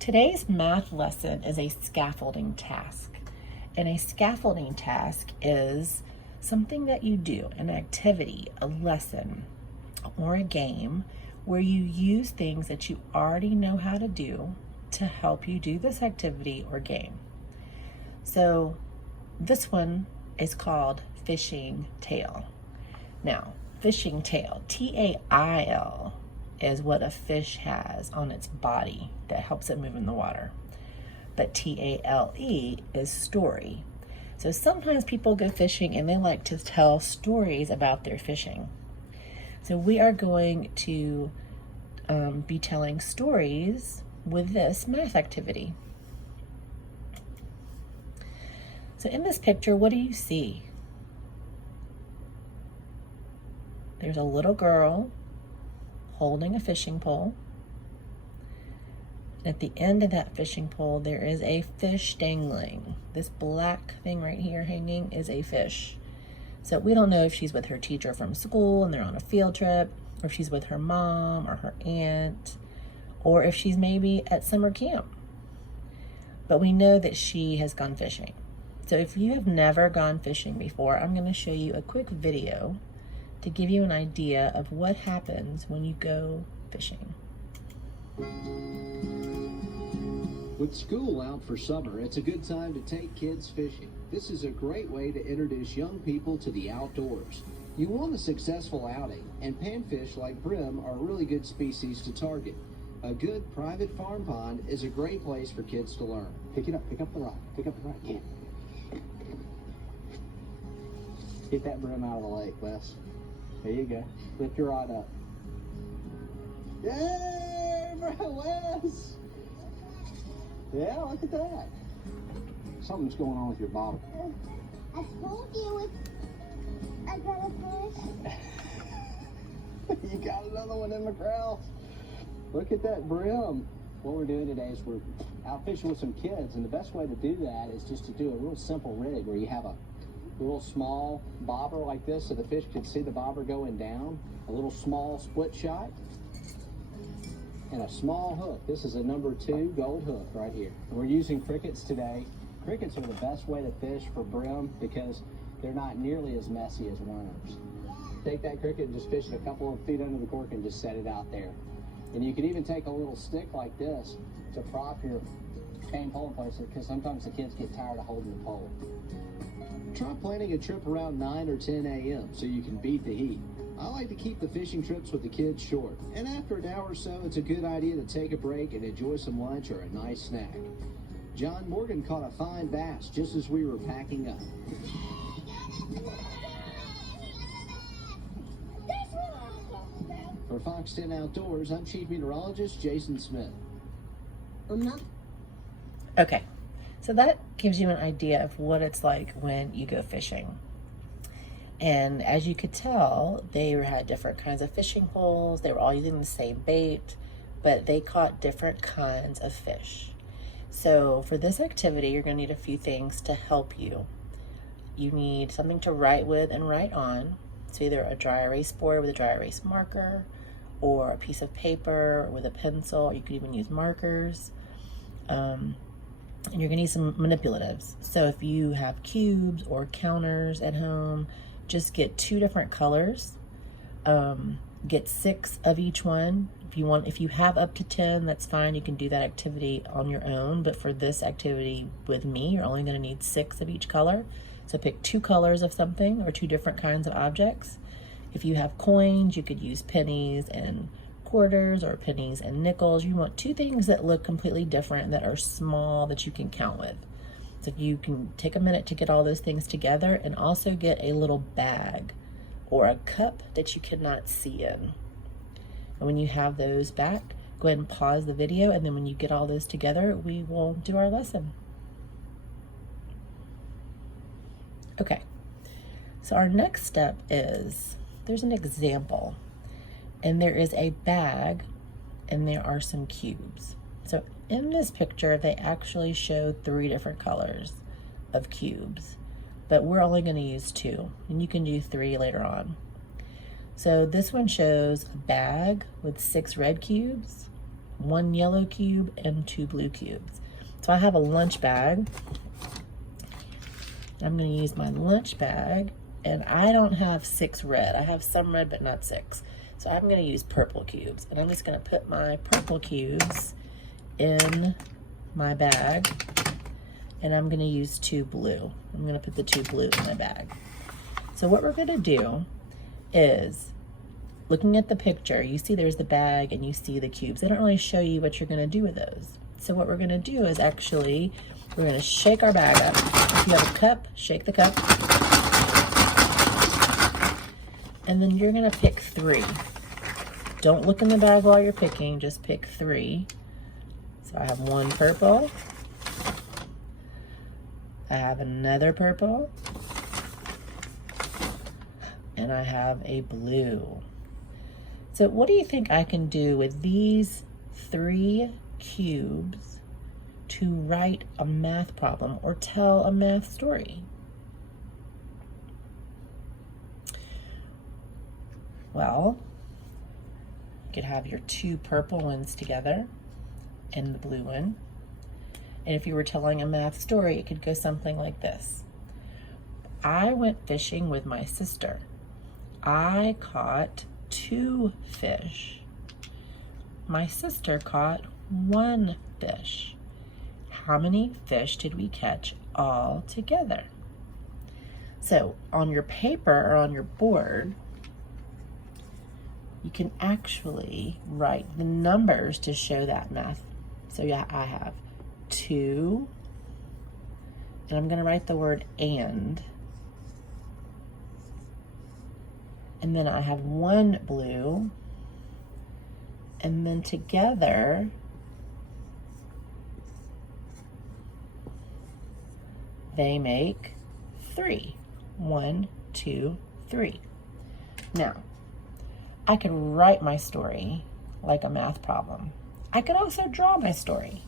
Today's math lesson is a scaffolding task. And a scaffolding task is something that you do, an activity, a lesson, or a game where you use things that you already know how to do to help you do this activity or game. So this one is called fishing tail. Now, fishing tail, T-A-I-L, is what a fish has on its body that helps it move in the water. But T-A-L-E is story. So sometimes people go fishing and they like to tell stories about their fishing. So we are going to be telling stories with this math activity. So in this picture, what do you see? There's a little girl holding a fishing pole. At the end of that fishing pole, there is a fish dangling. This black thing right here hanging is a fish. So we don't know if she's with her teacher from school and they're on a field trip, or if she's with her mom or her aunt, or if she's maybe at summer camp. But we know that she has gone fishing. So if you have never gone fishing before, I'm going to show you a quick video to give you an idea of what happens when you go fishing. With school out for summer, it's a good time to take kids fishing. This is a great way to introduce young people to the outdoors. You want a successful outing, and panfish like brim are a really good species to target. A good private farm pond is a great place for kids to learn. Pick it up, pick up the rod, yeah. Get that brim out of the lake, Wes. There you go. Lift your rod up. Yay, Wes! Yeah, look at that. Something's going on with your bottle. I told you I got a fish. You got another one in the crowd. Look at that brim. What we're doing today is we're out fishing with some kids, and the best way to do that is just to do a real simple rig where you have a little small bobber like this so the fish can see the bobber going down, a little small split shot, and a small hook. This is a number 2 gold hook right here. We're using crickets today. Crickets are the best way to fish for brim because they're not nearly as messy as worms. Take that cricket and just fish it a couple of feet under the cork and just set it out there. And you can even take a little stick like this to prop your chain pole in place because sometimes the kids get tired of holding the pole. Try planning a trip around 9 or 10 a.m. so you can beat the heat. I like to keep the fishing trips with the kids short, and after an hour or so, it's a good idea to take a break and enjoy some lunch or a nice snack. John Morgan caught a fine bass just as we were packing up. For Fox 10 Outdoors, I'm Chief Meteorologist Jason Smith. Okay, so that gives you an idea of what it's like when you go fishing. And as you could tell, they had different kinds of fishing poles. They were all using the same bait, but they caught different kinds of fish. So for this activity, you're going to need a few things to help you. You need something to write with and write on. So either a dry erase board with a dry erase marker, or a piece of paper with a pencil. You could even use markers. And you're going to need some manipulatives. So if you have cubes or counters at home, just get 2 different colors. Get 6 of each one. If you have up to 10, that's fine. You can do that activity on your own. But for this activity with me, you're only going to need 6 of each color. So pick 2 colors of something or 2 different kinds of objects. If you have coins, you could use pennies and quarters or pennies and nickels. You want 2 things that look completely different, that are small, that you can count with. So you can take a minute to get all those things together, and also get a little bag or a cup that you cannot see in. And when you have those back, go ahead and pause the video, and then when you get all those together, we will do our lesson. Okay, so our next step is, there's an example, and there is a bag, and there are some cubes. So in this picture, they actually show 3 different colors of cubes, but we're only going to use 2, and you can do 3 later on. So this one shows a bag with 6 red cubes, 1 yellow cube and 2 blue cubes. So I have a lunch bag. I'm going to use my lunch bag, and I don't have 6 red. I have some red, but not 6. So I'm going to use purple cubes, and I'm just going to put my purple cubes in my bag, and I'm going to use 2 blue. I'm going to put the 2 blue in my bag. So what we're going to do is, looking at the picture, you see there's the bag and you see the cubes. They don't really show you what you're going to do with those. So what we're going to do is actually, we're going to shake our bag up. If you have a cup, shake the cup. And then you're going to pick 3. Don't look in the bag while you're picking, just pick 3. So I have 1 purple. I have another purple. And I have a blue. So what do you think I can do with these 3 cubes to write a math problem or tell a math story? Well, you could have your 2 purple ones together and the blue one. And if you were telling a math story, it could go something like this. I went fishing with my sister. I caught 2 fish. My sister caught 1 fish. How many fish did we catch all together? So on your paper or on your board, you can actually write the numbers to show that math. So yeah, I have 2, and I'm going to write the word and then I have 1 blue, and then together they make 3. 1, 2, 3. Now, I could write my story like a math problem. I could also draw my story.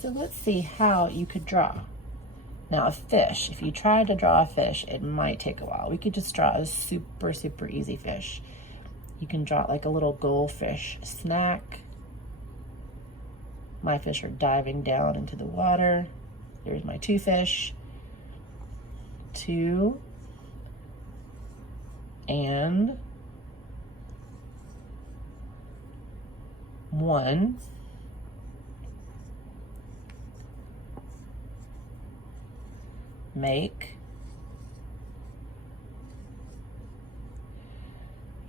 So let's see how you could draw. Now a fish, if you try to draw a fish, it might take a while. We could just draw a super, super easy fish. You can draw it like a little goldfish snack. My fish are diving down into the water. There's my 2 fish. 2 and 1. Make.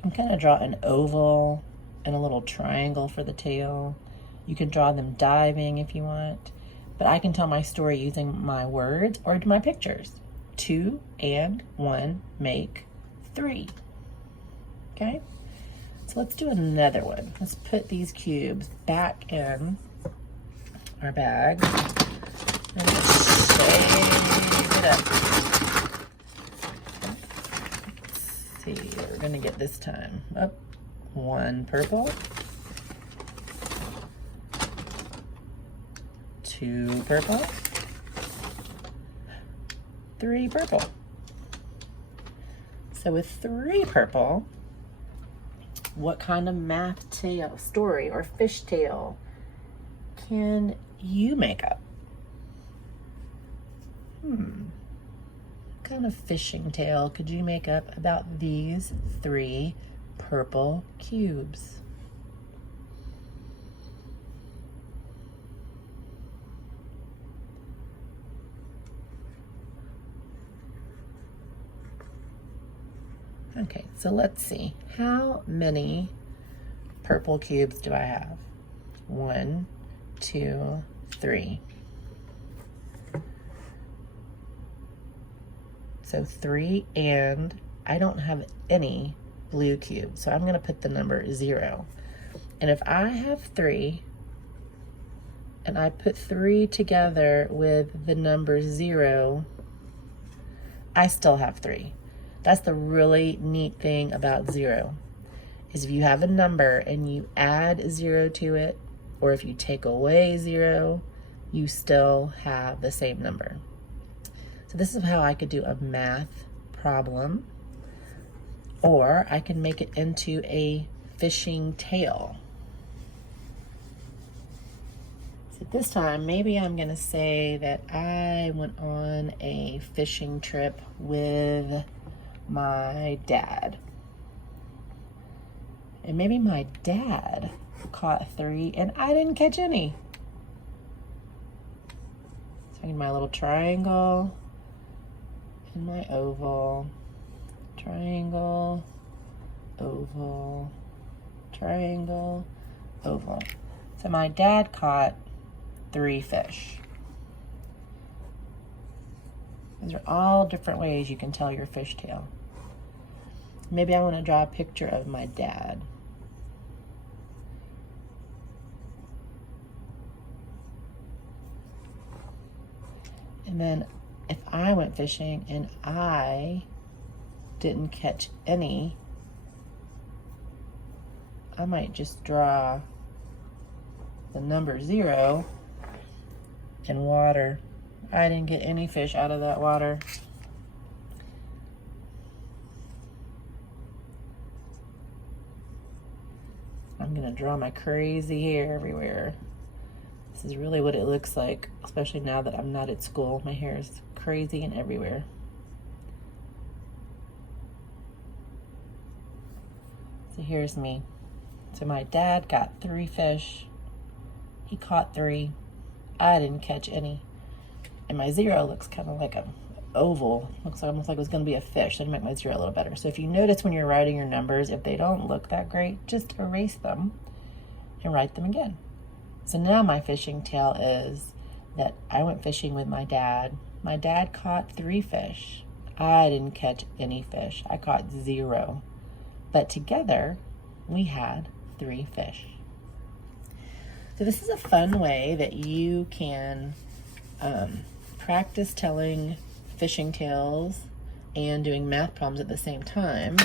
I'm going to draw an oval and a little triangle for the tail. You can draw them diving if you want, but I can tell my story using my words or my pictures. 2 and 1 make 3. Okay, so let's do another one. Let's put these cubes back in our bag and shake it up. Let's see what we're gonna get this time. Up, 1 purple, 2 purple, 3 purple. So with 3 purple, what kind of math tale, story, or fish tale can you make up? What kind of fishing tale could you make up about these 3 purple cubes? Okay, so let's see. How many purple cubes do I have? 1, 2, 3. So 3, and I don't have any blue cubes, so I'm going to put the number 0. And if I have 3, and I put 3 together with the number 0, I still have 3. That's the really neat thing about 0, is if you have a number and you add 0 to it, or if you take away 0, you still have the same number. So this is how I could do a math problem, or I can make it into a fishing tale. So this time, maybe I'm gonna say that I went on a fishing trip with my dad. And maybe my dad caught 3 and I didn't catch any. So I need my little triangle and my oval. Triangle, oval, triangle, oval. So my dad caught 3 fish. These are all different ways you can tell your fishtail. Maybe I want to draw a picture of my dad. And then if I went fishing and I didn't catch any, I might just draw the number 0 in water. I didn't get any fish out of that water. I'm gonna draw my crazy hair everywhere. This is really what it looks like, especially now that I'm not at school. My hair is crazy and everywhere. So here's me. So my dad got 3 fish. He caught 3. I didn't catch any. And my 0 looks kind of like an oval. Looks almost like it was going to be a fish. So to make my 0 a little better. So if you notice when you're writing your numbers, if they don't look that great, just erase them and write them again. So now my fishing tail is that I went fishing with my dad. My dad caught 3 fish. I didn't catch any fish. I caught 0. But together, we had 3 fish. So this is a fun way that you can practice telling fishing tales and doing math problems at the same time.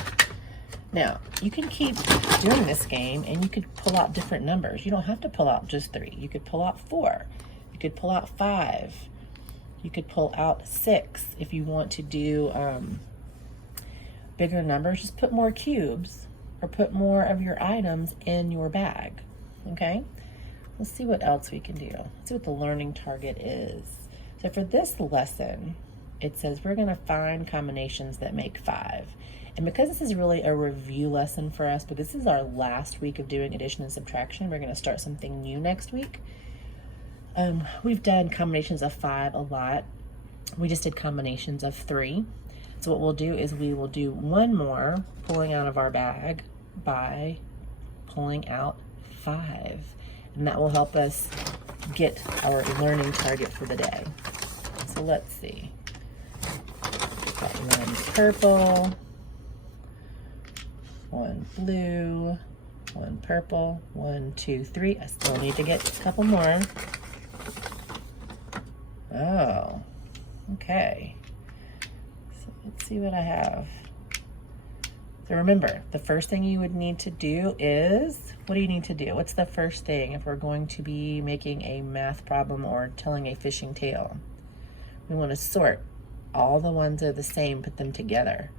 Now, you can keep doing this game and you could pull out different numbers. You don't have to pull out just 3. You could pull out 4. You could pull out 5. You could pull out 6. If you want to do bigger numbers, just put more cubes or put more of your items in your bag, okay? Let's see what else we can do. Let's see what the learning target is. So for this lesson, it says we're gonna find combinations that make 5. And because this is really a review lesson for us, but this is our last week of doing addition and subtraction, we're gonna start something new next week. We've done combinations of 5 a lot. We just did combinations of 3. So what we'll do is we will do one more pulling out of our bag by pulling out 5. And that will help us get our learning target for the day. So let's see. Got 1 purple, 1 blue, 1 purple, 1, 2, 3. I still need to get a couple more. Oh, okay. So let's see what I have. So remember, the first thing you would need to do is, what do you need to do? What's the first thing if we're going to be making a math problem or telling a fishing tale? We want to sort all the ones that are the same, put them together.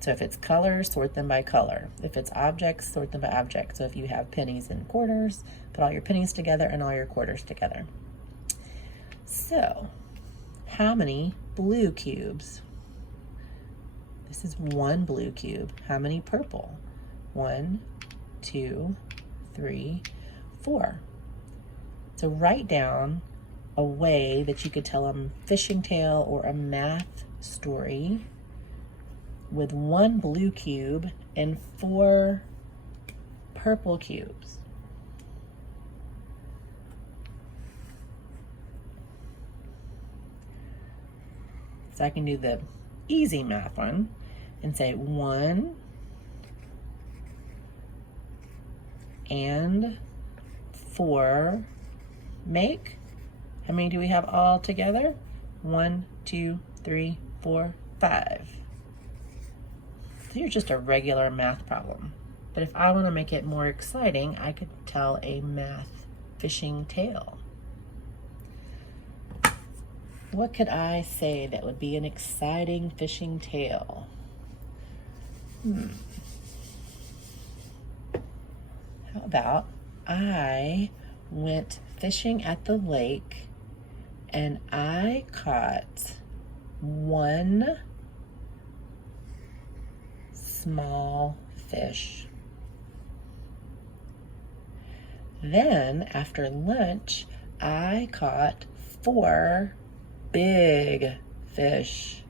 So if it's colors, sort them by color. If it's objects, sort them by object. So if you have pennies and quarters, put all your pennies together and all your quarters together. So, how many blue cubes? This is 1 blue cube. How many purple? 1, 2, 3, 4. So write down a way that you could tell a fishing tale or a math story with 1 blue cube and 4 purple cubes. So I can do the easy math one and say 1 and 4 make, how many do we have all together? 1, 2, 3, 4, 5. So here's just a regular math problem. But if I want to make it more exciting, I could tell a math fishing tale. What could I say that would be an exciting fishing tale? How about I went fishing at the lake and I caught one small fish. Then after lunch, I caught 4 big fish.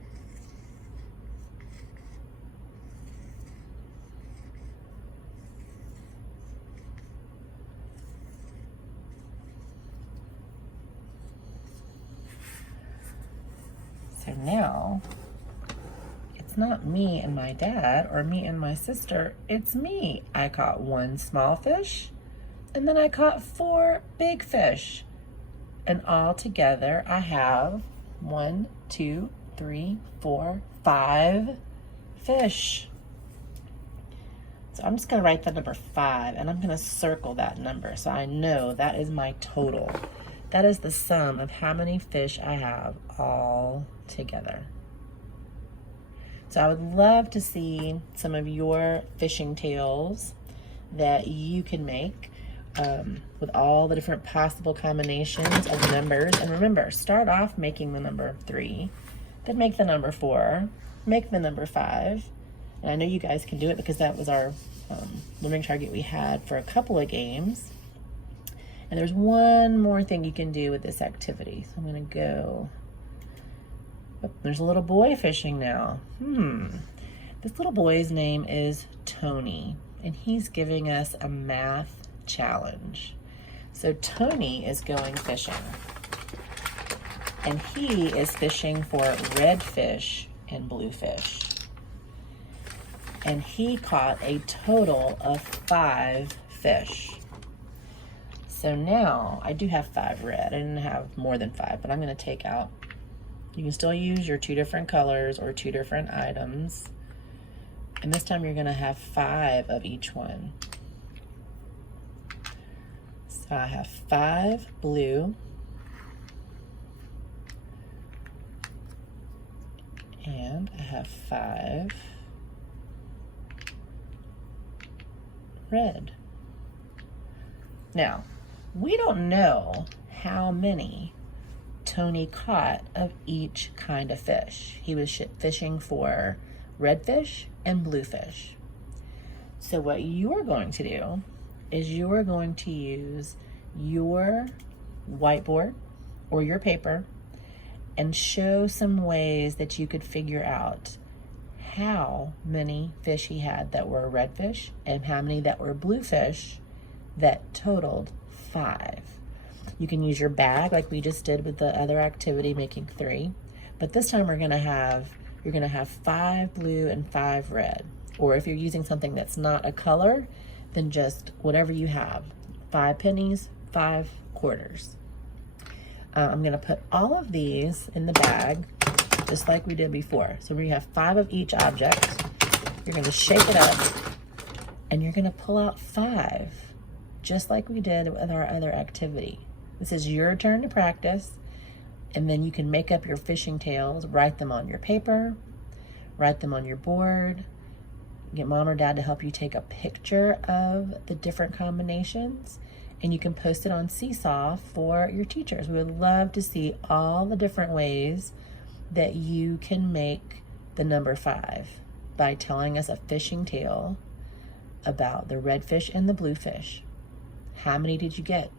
So now, it's not me and my dad or me and my sister, it's me. I caught 1 small fish, and then I caught 4 big fish. And all together, I have 1, 2, 3, 4, 5 fish. So I'm just gonna write the number 5, and I'm gonna circle that number so I know that is my total. That is the sum of how many fish I have all together. So I would love to see some of your fishing tales that you can make with all the different possible combinations of numbers. And remember, start off making the number 3, then make the number 4, make the number 5. And I know you guys can do it because that was our learning target we had for a couple of games. And there's one more thing you can do with this activity. So I'm gonna go, oh, there's a little boy fishing now. This little boy's name is Tony, and he's giving us a math challenge. So Tony is going fishing, and he is fishing for redfish and bluefish. And he caught a total of 5 fish. So now, I do have 5 red. I didn't have more than 5, but I'm gonna take out, you can still use your 2 different colors or 2 different items. And this time you're gonna have 5 of each one. So I have 5 blue, and I have 5 red. Now, we don't know how many Tony caught of each kind of fish. He was fishing for redfish and bluefish. So what you're going to do is you're going to use your whiteboard or your paper and show some ways that you could figure out how many fish he had that were redfish and how many that were bluefish that totaled 5. You can use your bag like we just did with the other activity, making 3. But this time you're gonna have 5 blue and 5 red. Or if you're using something that's not a color, then just whatever you have. 5 pennies, 5 quarters. I'm gonna put all of these in the bag, just like we did before. So we have 5 of each object. You're gonna shake it up, and you're gonna pull out 5, just like we did with our other activity. This is your turn to practice, and then you can make up your fishing tales, write them on your paper, write them on your board, get mom or dad to help you take a picture of the different combinations, and you can post it on Seesaw for your teachers. We would love to see all the different ways that you can make the number 5 by telling us a fishing tale about the redfish and the bluefish. How many did you get?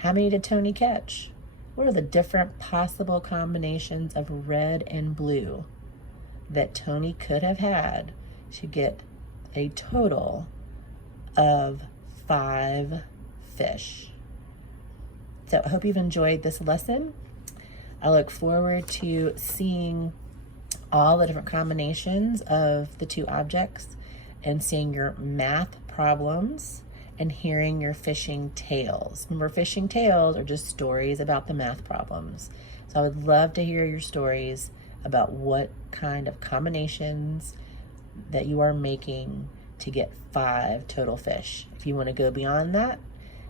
How many did Tony catch? What are the different possible combinations of red and blue that Tony could have had to get a total of 5 fish? So I hope you've enjoyed this lesson. I look forward to seeing all the different combinations of the 2 objects and seeing your math problems and hearing your fishing tales. Remember, fishing tales are just stories about the math problems. So I would love to hear your stories about what kind of combinations that you are making to get 5 total fish. If you want to go beyond that,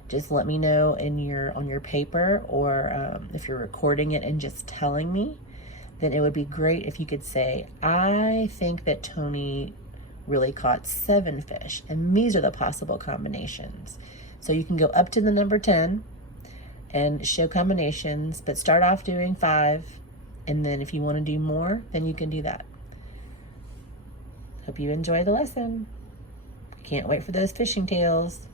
just let me know on your paper, or if you're recording it and just telling me, then it would be great if you could say, I think that Tony really caught 7 fish, and these are the possible combinations. So you can go up to the number 10 and show combinations, but start off doing 5, and then if you want to do more, then you can do that. Hope you enjoy the lesson. Can't wait for those fishing tails.